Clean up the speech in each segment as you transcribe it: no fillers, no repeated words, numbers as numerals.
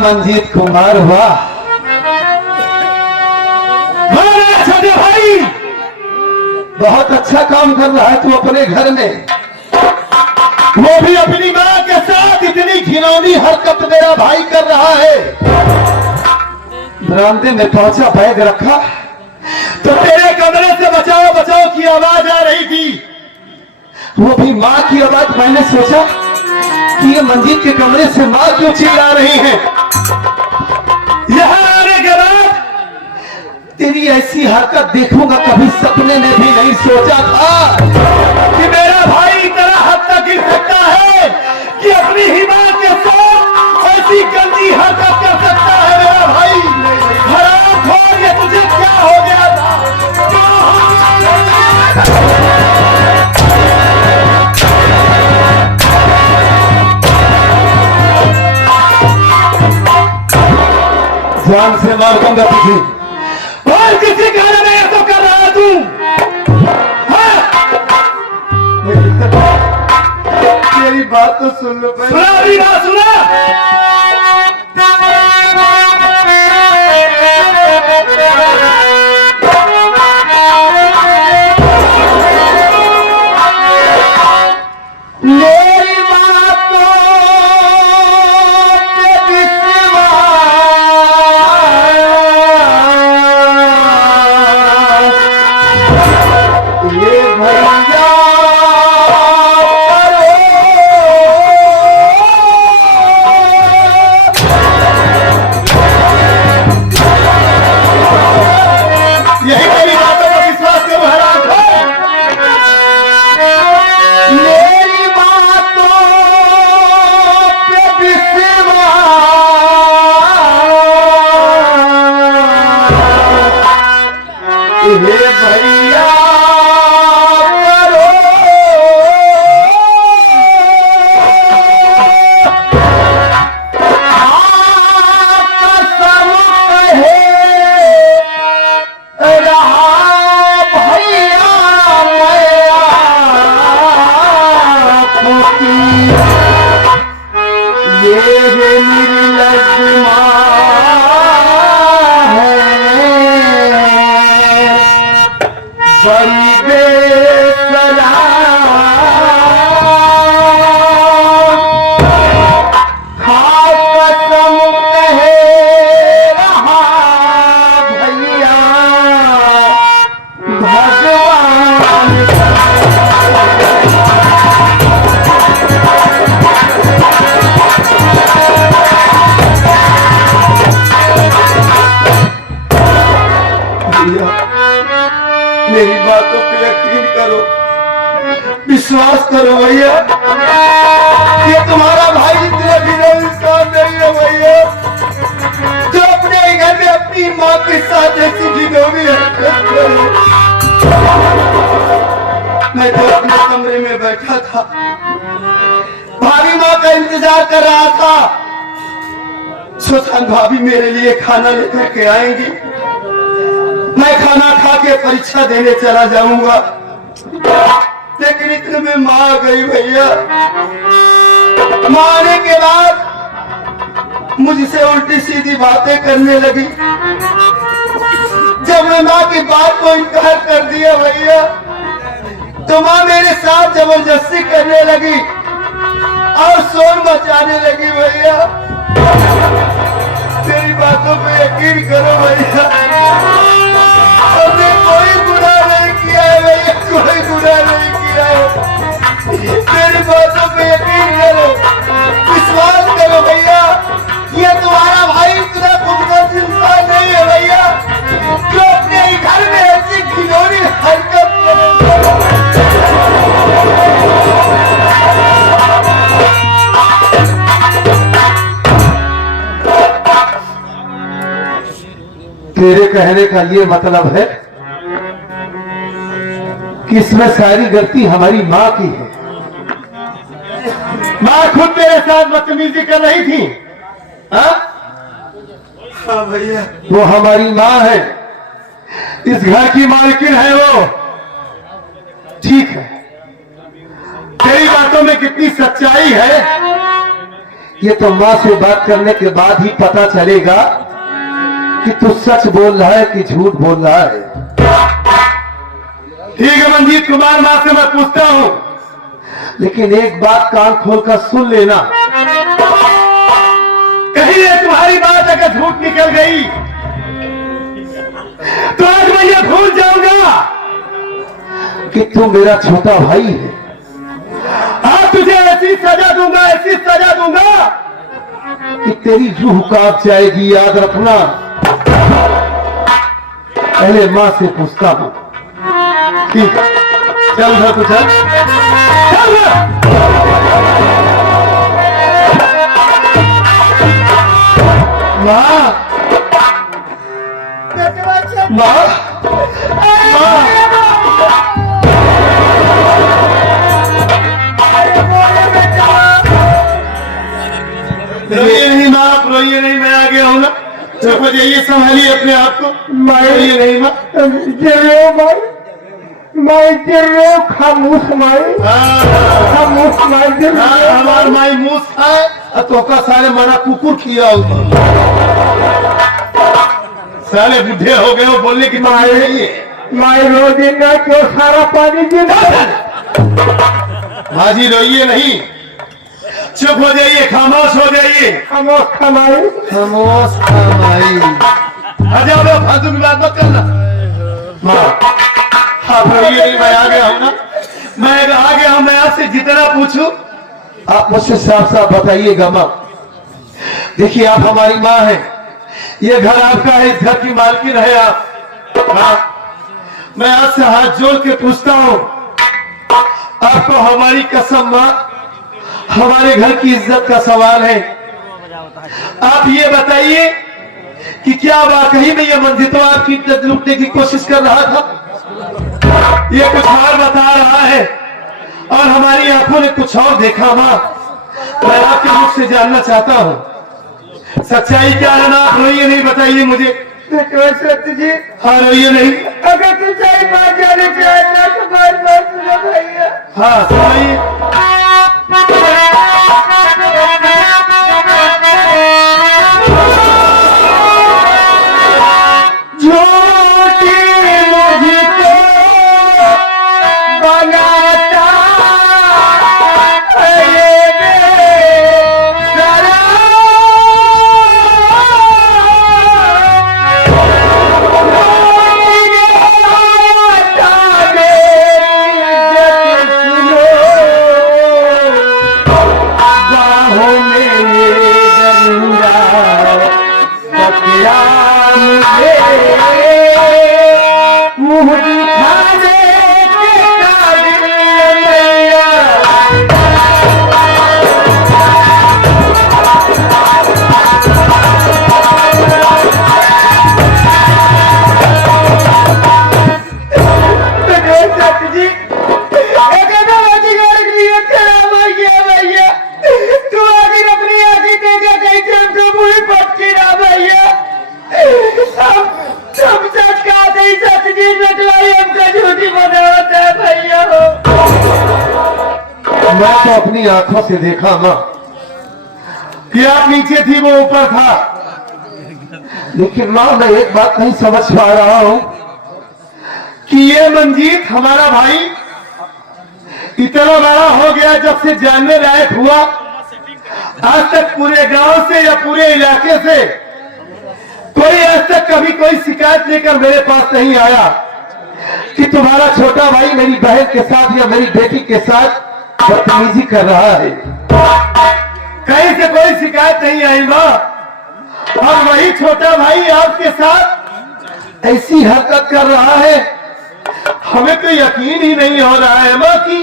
मंजीत कुमार हुआ। छोटे भाई बहुत अच्छा काम कर रहा है तू अपने घर में, वो भी अपनी मां के साथ इतनी घिनौनी हरकत मेरा भाई कर रहा है। बरामदे में पहुंचा, बैग रखा तो तेरे कमरे से बचाओ बचाओ की आवाज आ रही थी, वो भी मां की आवाज। मैंने सोचा कि ये मंजीत के कमरे से मां क्यों चिल्ला रही है। यहां आने के बाद तेरी ऐसी हरकत देखूंगा कभी सपने में भी नहीं सोचा था कि मेरा भाई इतना हद तक गिर सकता है कि अपनी ही मां के साथ ऐसी गंदी हरकत कर सकता है। मेरा भाई हरामखोर, ये तुझे क्या हो गया था? जान से मार दूंगा तुझे, और किसी कारण में ऐसा कर रहा है तू? मेरी बात तो सुन लो पहले। सुना भी ना सुना? मेरी बातों पे विश्वास, ये भैया यही मेरी बातों पर विश्वास करो हराम खोर। मेरी बातों पे विश्वास, ये भैया करो। कसम कहे रहा भैया ये निर्लज है, बड़ी बेसलाम। कसम कहे रहा भैया भगवान। मेरी बातों पे यकीन करो, विश्वास करो भैया, ये तुम्हारा भाई इतना भी इंसान नहीं है भैया, जो अपने ही घर में अपनी माँ के साथ ऐसी घिनौनी हरकत करे। मैं तो अपने कमरे में बैठा था, भाभी माँ का इंतजार कर रहा था। सोचा भाभी मेरे लिए खाना लेकर के आएंगी, मैं खाना खा के परीक्षा देने चला जाऊंगा। लेकिन इतने में माँ आ गई भैया। माँ आने के बाद मुझसे उल्टी सीधी बातें करने लगी। जब मैं माँ की बात को इनकार कर दिया भैया, तो माँ मेरे साथ जबरदस्ती करने लगी और शोर मचाने लगी भैया। तेरी बातों पे यकीन करो भैया, हमने कोई गुनाह नहीं किया है भैया, कोई गुनाह नहीं किया है। मेरी बातों पे यकीन करो, विश्वास करो भैया, ये तुम्हारा भाई इतना खूबसूरत इंसान नहीं है भैया, जो अपने ही घर में ऐसी घिनौनी हरकत करे। तेरे कहने का ये मतलब है कि इसमें सारी गलती हमारी माँ की है। माँ खुद तेरे साथ बदतमीजी कर रही थी। हाँ भैया, वो हमारी माँ है, इस घर की मालकिन है वो। ठीक है, तेरी बातों में कितनी सच्चाई है ये तो माँ से बात करने के बाद ही पता चलेगा कि तू सच बोल रहा है कि झूठ बोल रहा है। ठीक है मंजीत कुमार, माँ से मैं पूछता हूँ, लेकिन एक बात कान खोलकर सुन लेना, कहीं ये तुम्हारी बात अगर झूठ निकल गई तो आज मैं ये भूल जाऊंगा कि तू मेरा छोटा भाई है। आज तुझे ऐसी सजा दूंगा, ऐसी सजा दूंगा कि तेरी रूह कांप जाएगी। याद रखना। पहले माँ से पूछता हूँ। ठीक है, चल घर तो चल, चल माँ, माँ, रोइए नहीं माँ, आप रोइए नहीं, मैं आ गया हूँ ना। चुप हो जाइए, संभालिए अपने आप को। रोइए नहीं माँ। खामोश माई, खामोश माई, हमार माई मूस है तो का सारे मना कुकुर किया होगा। साले बुढ़े हो गए हो, बोलने की माई नहीं है। माई रो देना क्यों सारा पानी देना। माँ जी रोइए नहीं, चुप हो जाइए, खामोश हो जाइए। खामोश खमाई, खामोश खामाई। अच्छा लो, फालतू की बात मत करना। माँ आप रोइए नहीं, मैं आ गया हूँ ना, मैं आ गया हूँ। मैं आपसे जितना पूछूं आप मुझसे साफ साफ बताइएगा। माँ देखिए, आप हमारी माँ हैं, ये घर आपका है, इस घर की मालकिन है आप। माँ, मैं आपसे हाथ जोड़ के पूछता हूँ, आपको हमारी कसम माँ, हमारे घर की इज्जत का सवाल है। आप ये बताइए कि क्या वाकई में ये मंदिर तो आपकी इज्जत लूटने की कोशिश कर रहा था? ये कुछ और बता रहा है और हमारी आंखों ने कुछ और देखा। माँ, मैं आपके मुख से जानना चाहता हूँ सच्चाई क्या है ना। आप रोइए नहीं, बताइए मुझे। सत्य जी, हाँ रोइए नहीं। अगर तू सही बात जाने चाहता तो बात सुनो भैया। हाँ सुनाइए। झूठी मुझको बनाता है ये बेसरा। सुनो बाहों में गंगा पकड़ा मुझे, मुँह दिखाने के काबिल मैया। सत्य जी, भैया तू आखिर अपनी आंखें देखा कैसे हमको मुँह पटके ना भैया। सब सच कहा नहीं, सच जी नटवाई हमका झूठी बनावत है भैया। मैं तो अपनी आंखों से देखा माँ कि आप नीचे थी, वो ऊपर था। लेकिन माँ मैं एक बात नहीं समझ पा रहा हूँ कि ये मंजीत हमारा भाई इतना बड़ा हो गया, जब से जानने लायक हुआ, आज तक पूरे गांव से या पूरे इलाके से कोई आज तक कभी कोई शिकायत लेकर मेरे पास नहीं आया कि तुम्हारा छोटा भाई मेरी बहन के साथ या मेरी बेटी के साथ बदतमीजी कर रहा है। कहीं से कोई शिकायत नहीं आई माँ। और वही छोटा भाई आपके साथ ऐसी हरकत कर रहा है, हमें तो यकीन ही नहीं हो रहा है माँ कि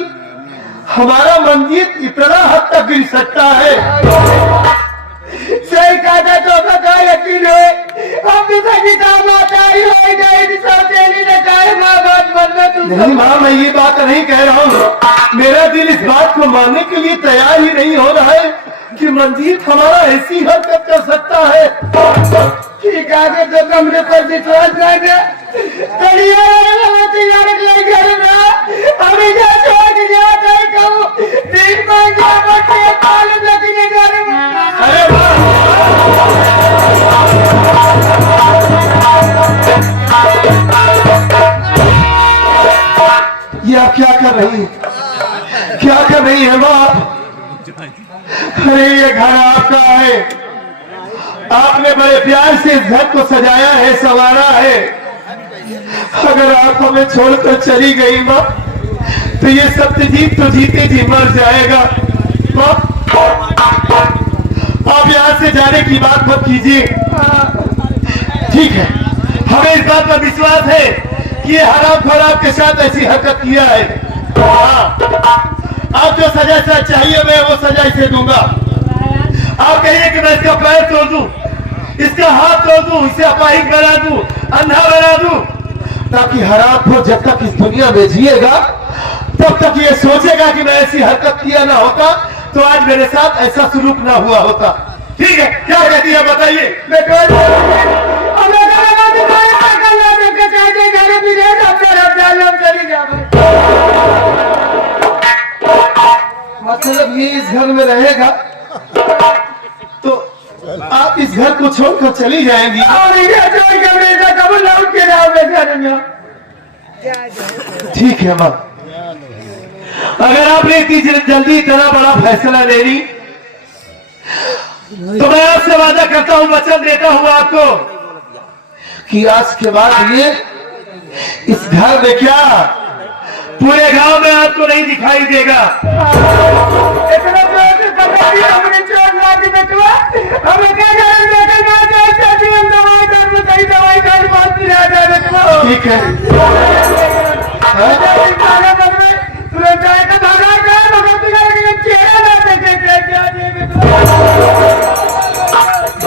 हमारा मंजीत इतना हद तक गिर सकता है। सही कहा तो का यकीन है। हम तो सभी काम आता ही हो गई, सब तेरी ने कहा माँ बात बनना तू। नहीं माँ, मैं ये बात नहीं कह रहा हूँ, मेरा दिल इस बात को मानने के लिए तैयार ही नहीं हो रहा है कि मंजीत हमारा ऐसी हरकत कर सकता है। ठीक है तो कमरे पर विश्वास रखना, हमें छोड़ दिया दिन में ये आप क्या कर रही हैं? क्या कर रही है बाप? अरे ये घर आपका है, आपने बड़े प्यार से इस घर को सजाया है, संवारा है। अगर आप हमें छोड़कर चली गई माँ, तो ये सत्यजीत तो जीते जी मर जाएगा। माँ, आप यहाँ से जाने की बात मत कीजिए। ठीक है, हमें इस बात पर विश्वास है कि ये हरामखोर आपके साथ ऐसी हरकत किया है। आप जो सजा चाहिए मैं वो सजा इसे दूंगा। आप कहिए कि मैं इसका पैर तोड़ दूं, इसका हाथ तोड़ दूं, इसे अपाहिज बना दूं, अंधा बना दूं, ताकि हरामखोर जब तक इस दुनिया में जिएगा तब तक ये सोचेगा कि मैं ऐसी हरकत किया ना होता तो आज मेरे साथ ऐसा सुलूक ना हुआ होता। ठीक है, क्या कहती है बताइए। मतलब ये इस घर में रहेगा तो आप इस घर को छोड़कर चली जाएंगी। ठीक है माँ, अगर आपने इतनी जल्दी इतना बड़ा फैसला ले ली तो मैं आपसे वादा करता हूँ, वचन देता हूँ आपको कि आज के बाद ये इस घर में क्या पूरे गांव में आपको नहीं दिखाई देगा। इतना हमने चोट लागी बेटवा, हमें क्या दवाई खाने बात नहीं आ जाए। ठीक है,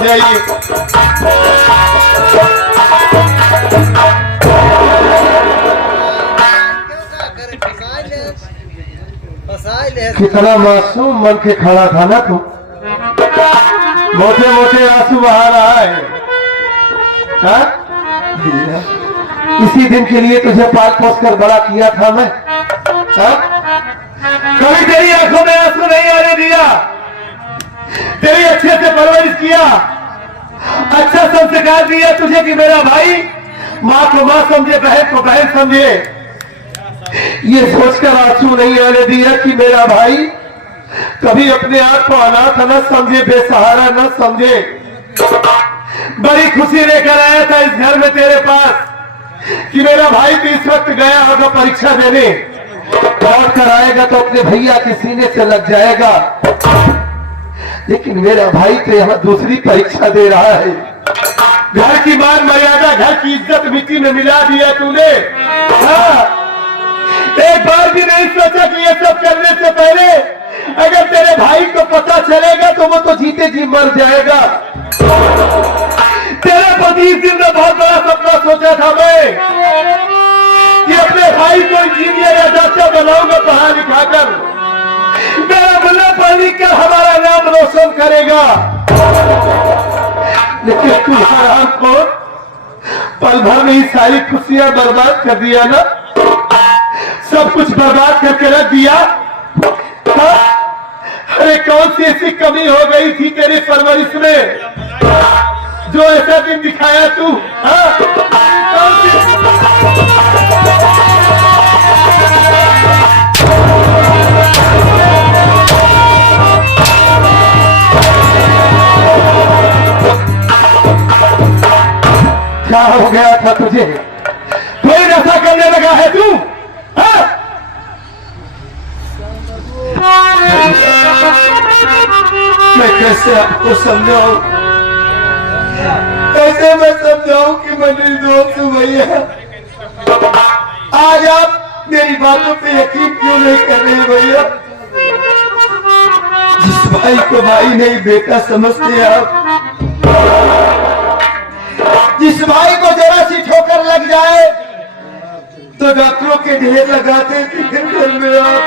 जाइए। कितना मासूम मन के खड़ा था ना तू, मोटे मोटे आंसू बहा रहा है। हाँ? इसी दिन के लिए तुझे पाल पोस कर बड़ा किया था मैं। हाँ? कभी तेरी आंखों में आंसू नहीं आने दिया, तेरी अच्छे से परवरिश किया, अच्छा संस्कार दिया तुझे कि मेरा भाई माँ को माँ समझे, बहन को बहन समझे। ये सोचकर आंसू नहीं आने दिया कि मेरा भाई कभी अपने आप को अनाथ न समझे, बेसहारा न समझे। बड़ी खुशी लेकर आया था इस घर में तेरे पास कि मेरा भाई भी इस वक्त गया होगा परीक्षा देने, लौट कर आएगा तो अपने भैया के सीने से लग जाएगा। लेकिन मेरा भाई तो यहाँ दूसरी परीक्षा दे रहा है। घर की मान मर्यादा, घर की इज्जत मिट्टी में मिला दिया तूने। हाँ, एक बार भी नहीं सोचा कि ये सब करने से पहले अगर तेरे भाई को पता चलेगा तो वो तो जीते जी मर जाएगा। तेरे पति इस दिन में बहुत बड़ा सपना सोचा था मैं कि अपने भाई को इंजीनियर या डॉक्टर बनाऊंगा पढ़ा लिखा कर, मेरा मुल्ला पढ़ लिख कर हमारा नाम रोशन करेगा। लेकिन तू हरामखोर पल भर में ही सारी खुशियां बर्बाद कर दिया ना, सब कुछ बर्बाद करके रख दिया। हाँ? अरे कौन सी ऐसी कमी हो गई थी तेरी परवरिश में जो ऐसा दिन दिखाया तू? हाँ? कौन सी? क्या हो गया था तुझे? कोई नशा करने लगा है तू? हाँ? मैं कैसे आपको समझाऊं, कैसे मैं समझाऊं कि मैं निर्दोष हूं भैया। आज आप मेरी बातों पे यकीन क्यों नहीं कर रहे भैया? जिस भाई को भाई नहीं बेटा समझते आप, जिस भाई को जरा सी ठोकर लग जाए तो डॉक्टरों के ढेर लगाते थे घर में आप,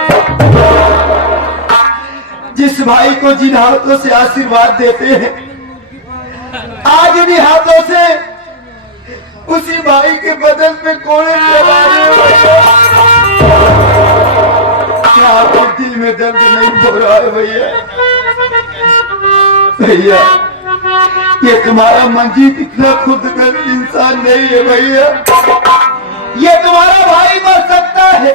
जिस भाई को जिन हाथों से आशीर्वाद देते हैं आज इन्हीं हाथों से उसी भाई के बदन पे कोड़े चला रहे हो। क्या आपके दिल में दर्द नहीं हो रहा है भैया? भैया ये तुम्हारा मंजीत इतना खुदगर्ज इंसान नहीं है भैया। ये तुम्हारा भाई मर सकता है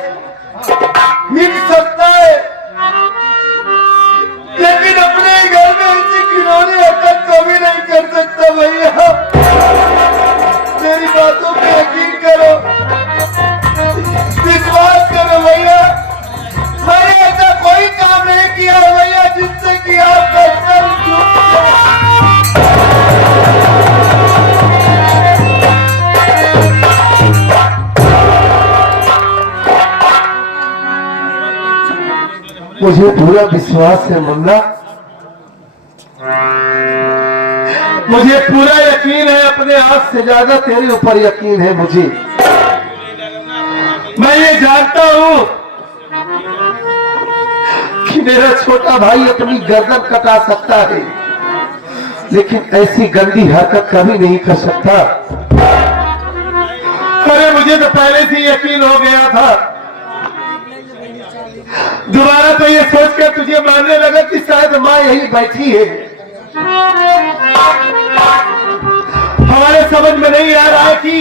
मुझे पूरा विश्वास है मुन्ना, मुझे पूरा यकीन है, अपने आप से ज्यादा तेरे ऊपर यकीन है मुझे। मैं ये जानता हूं कि मेरा छोटा भाई अपनी गर्दन कटा सकता है, लेकिन ऐसी गंदी हरकत कभी नहीं कर सकता। अरे मुझे तो पहले से यकीन हो गया था। दोबारा तो ये सोच कर तुझे मानने लगा कि शायद माँ यही बैठी है। हमारे समझ में नहीं आ रहा है कि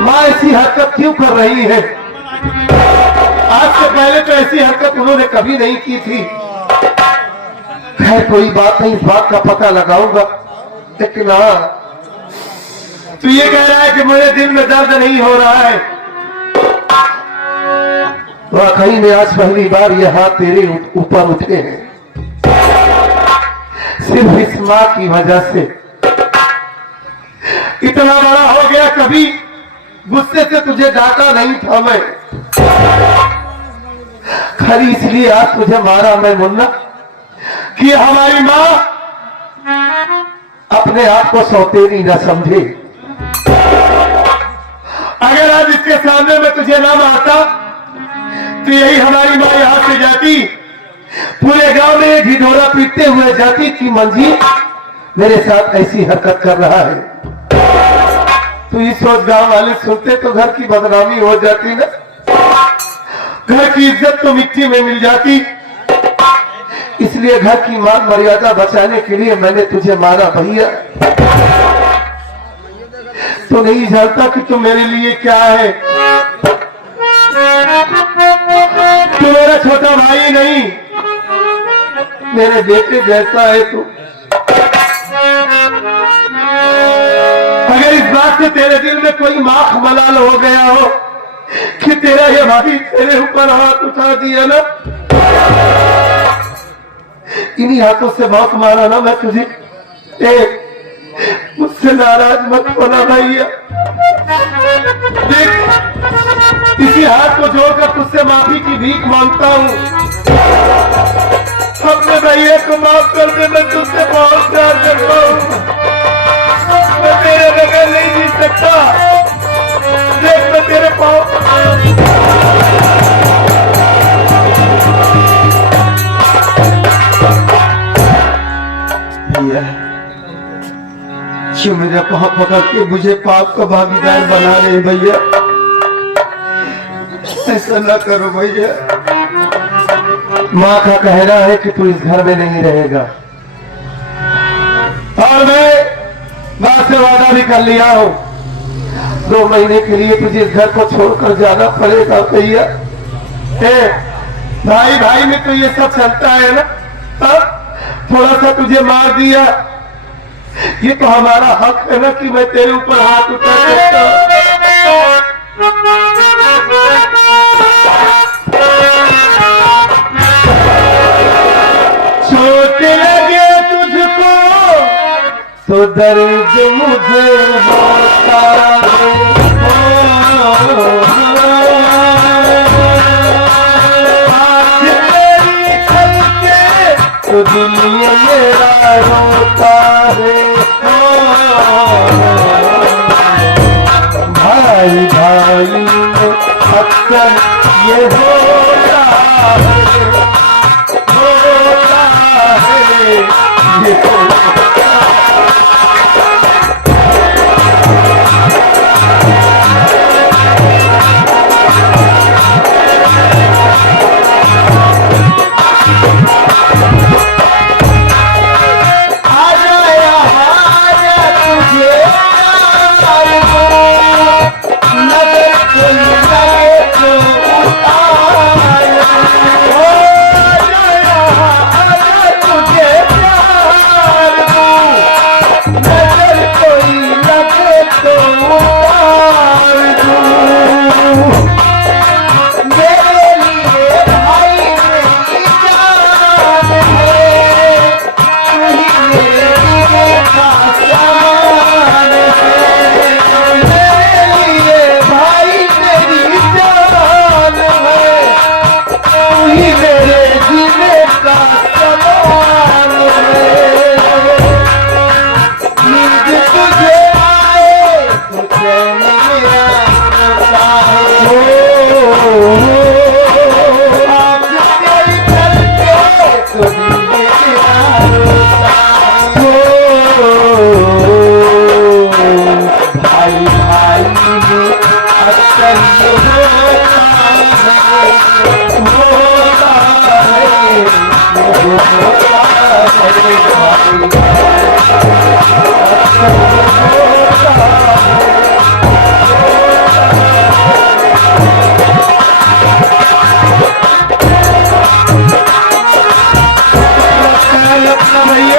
माँ ऐसी हरकत क्यों कर रही है। आज से पहले तो ऐसी हरकत उन्होंने कभी नहीं की थी। खैर कोई बात नहीं, इस बात का पता लगाऊंगा। लेकिन हाँ, तू ये कह रहा है कि मुझे दिल में दर्द नहीं हो रहा है। वाकई में आज पहली बार ये हाथ तेरे ऊपर उठे हैं, सिर्फ इस माँ की वजह से। इतना बड़ा हो गया, कभी गुस्से से तुझे डांटा नहीं था मैं, खाली इसलिए आज तुझे मारा मैं मुन्ना कि हमारी माँ अपने आप को सौतेली न समझे। अगर आज इसके सामने मैं तुझे ना मारता तो यही हमारी माँ यहां से जाती, पूरे गांव में ढिढोरा पीटते हुए जाती कि मंजीत मेरे साथ ऐसी हरकत कर रहा है। तो इस सोच गांव वाले सुनते तो घर की बदनामी हो जाती ना, घर की इज्जत तो मिट्टी में मिल जाती। इसलिए घर की मान मर्यादा बचाने के लिए मैंने तुझे मारा भैया। तो नहीं जानता कि तू मेरे लिए क्या है। तू मेरा छोटा भाई नहीं, मेरे बेटे जैसा है तू। अगर इस बात से तेरे दिल में कोई माख मलाल हो गया हो कि तेरा ये भाई तेरे ऊपर हाथ उठा दिया ना, इन्हीं हाथों से बहुत मारा ना मैं तुझे। मुझसे नाराज मत होना भैया। देख, इसी हाथ को जोड़कर तुझसे माफी की भीख मांगता हूँ। अपने भैया को माफ कर दे, मैं तुझसे बहुत प्यार करता हूँ। मैं तेरे बगैर नहीं जी सकता। देख, मैं तेरे पाँव क्यों मेरे पाँव पकड़ के मुझे पाप का भागीदार बना रहे भैया। ऐसा ना करो भैया। माँ का कहना है कि तू इस घर में नहीं रहेगा, और मैं माँ से वादा भी कर लिया हूँ, 2 महीने के लिए तुझे इस घर को छोड़कर जाना पड़ेगा भैया। भाई भाई में तो ये सब चलता है ना। थोड़ा सा तुझे मार दिया, ये तो हमारा हक है ना कि मैं तेरे ऊपर हाथ उठा सकता। चोट लगे तुझको तो दर्द मुझे होता है। तो दिल ये मेरा रोता है। भाई भाई अक्सर ये होता है, होता है ये अपना भैया